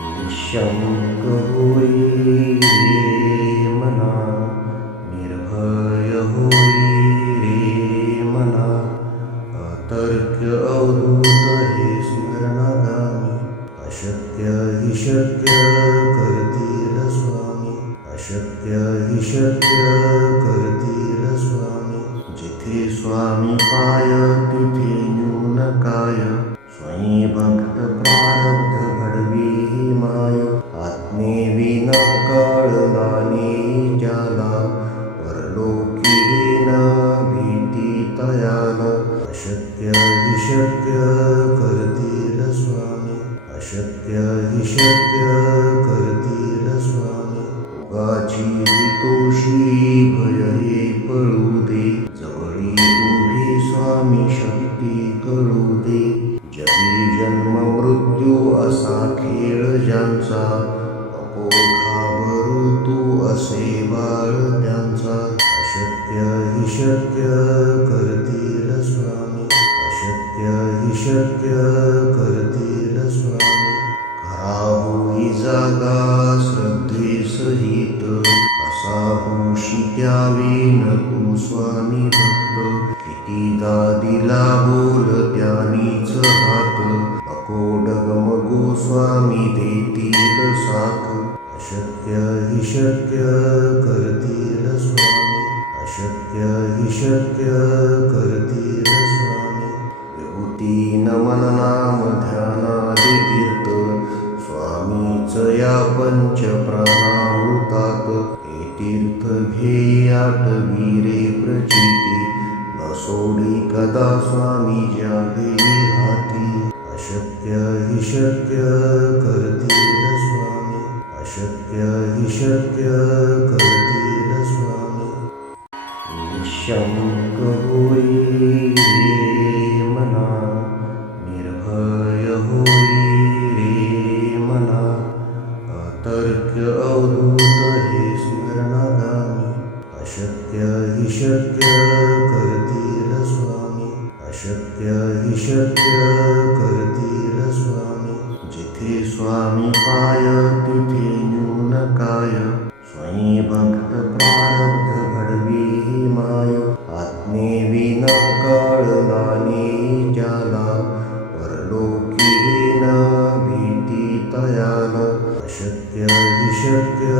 निःशङ्क होई रे मना, निर्भय होई रे मना, अतर्क्य अवधूत हे स्मरणागामी, अशक्य हि शक्य करतील स्वामी, अशक्य हि शक्य करतील स्वामी. जिथे स्वामी पाय तिथे न्यून काय, स्वयं भक्त प्रारब्ध घडवी ही माय. आत्मेविना कळला नाही ज्याला, परलोकी न भीती तयाला. अशक्य हि शक्य करतील स्वामी, अशक्य हि शक्य करतील स्वामी. उगाची तोषी भय हे पळू दे, जवळी उभी स्वामी शक्ती कळू दे. जगी जन्म मृत्यू असा खेळ ज्यांचा, नको घाबरू तू असे बाळ त्यांचा. अशक्य हि शक्य करतील स्वामी, अशक्य हि शक्य करतील स्वामी. खरा होई जागा श्रद्धे सहित, असा होशी द्यावी न तू स्वामी भक्त. कितीदा दिला बोल त्यानीच हात, नको डगमगू स्वामी देतील साथ. अशक्य हि शक्य करतील स्वामी, अशक्य हि शक्य करतील स्वामी. विभूती नमन नाम ध्यानादि तीर्थ, स्वामीच या पंच प्राणामृतात. हे तीर्थ घेई आठवी रे प्रचिती, न सोडी कदा स्वामी ज्या घेई हाती. अशक्य हि शक्य करतील स्वामी, अशक्य हि शक्य करतील स्वामी. निःशङ्क होई रे मना, निर्भय होई रे मना, अतर्क्य अवधूत हे स्मरणागामी. अशक्य हि शक्य करतील स्वामी, अशक्य हि शक्य करतील स्वामी. जिथे स्वामी पाय तिथे न्यून काय, स्वयं भक्त प्रारब्ध घडवी ही माय. आत्मेविना कळला नाही ज्याला, परलोकी न भीती तयाला. अशक्य हि शक्य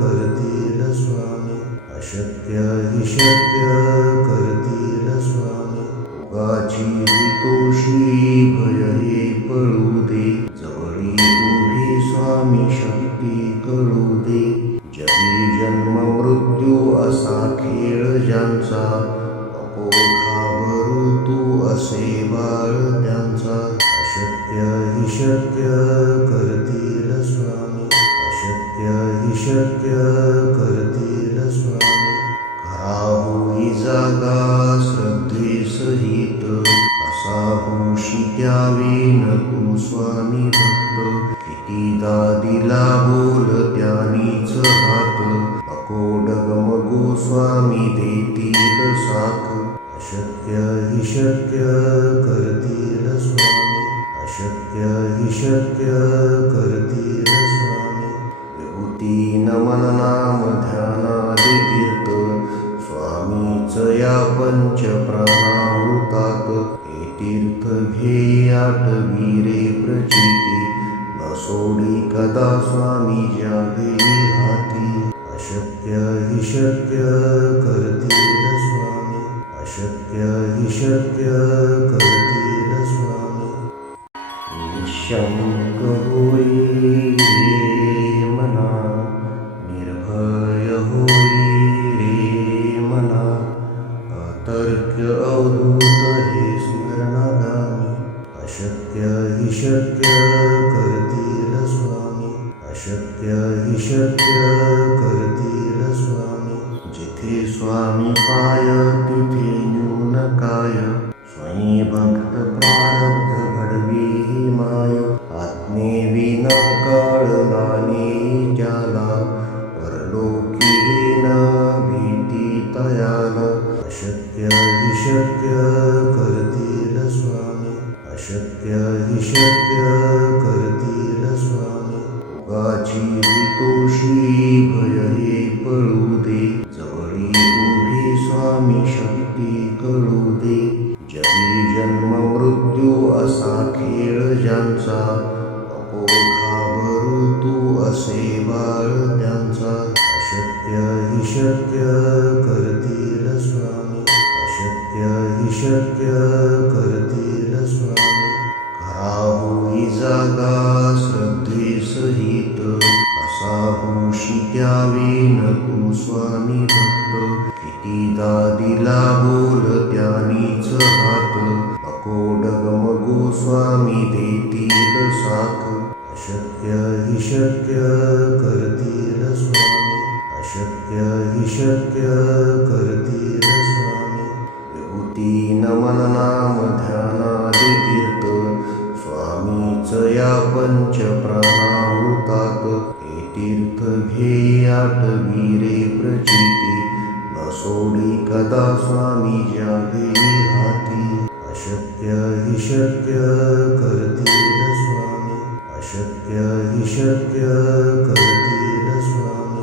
करतील स्वामी, अशक्य हि शक्य करतील स्वामी. उगाची तोषी भय हे पळू दे, जवळी उभी स्वामी शक्ती कळू दे. जगी जन्म मृत्यू असा खेळ ज्यांचा, नको घाबरू तू असे बाळ त्यांचा. अशक्य हि शक्य करतील स्वामी, अशक्य हि शक्य करतील स्वामी. खरा होई जागा श्रद्धे सहित, असा होशी द्यावी न तू स्वामी भक्त. कितीदा दिला बोल त्यानीच हात, नको डगमगू स्वामी देतील साथ. अशक्य हि शक्य करतील स्वामी, अशक्य हि शक्य करतील स्वामी. विभूती नमन नाम ध्यानादि तीर्थ, स्वामीच या पंच प्राणामृतात. हे तीर्थ घेई आठवी रे प्रचिती, न सोडी कदा स्वामी ज्या घेई हाती. अशक्य हि शक्य करतील स्वामी, अशक्य हि शक्य करतील स्वामी. निःशङ्क होई रे मना, निर्भय होई रे मना, अतर्क्य अवधूत हे स्मरणागामी. अशक्य हि शक्य करतील स्वामी, अशक्य हि शक्य करतील स्वामी. जिथे स्वामी पाय तिथे न्यून काय, स्वयं भक्त प्रारब्ध घडवी ही माय. आत्मेविना कळला नाही ज्याला, परलोकी न भीती तयाला. अशक्य हि शक्य करतील स्वामी, अशक्य हि शक्य करतील स्वामी. योगाची हितोषी भय हे पळू दे, जवळी उभी स्वामी शक्ती कळू दे. जगी जन्म मृत्यू असा खेळ ज्यांचा, नको घाबरू तू असे बाळ त्यांचा. अशक्य हि शक्य करतील स्वामी, अशक्य हि शक्य करतील स्वामी. खरा होई जागा श्रद्धे सहित, कसा होशी द्यावे न तू स्वामी भक्त. कितीदा दिला बोल त्यानीच हात, नको डगमगू स्वामी देतील साथ. अशक्य हि शक्य करतील स्वामी, अशक्य हि शक्य करतील स्वामी. विभूती नमन नाम ध्यानादि तीर्थ, स्वामीच या पंच प्राणामृतात. हे तीर्थ घे आठवी रे प्रचिती, न सोडी कदा स्वामी ज्या घेई हाती. अशक्य हि शक्य करतील स्वामी, अशक्य हि शक्य करतील स्वामी.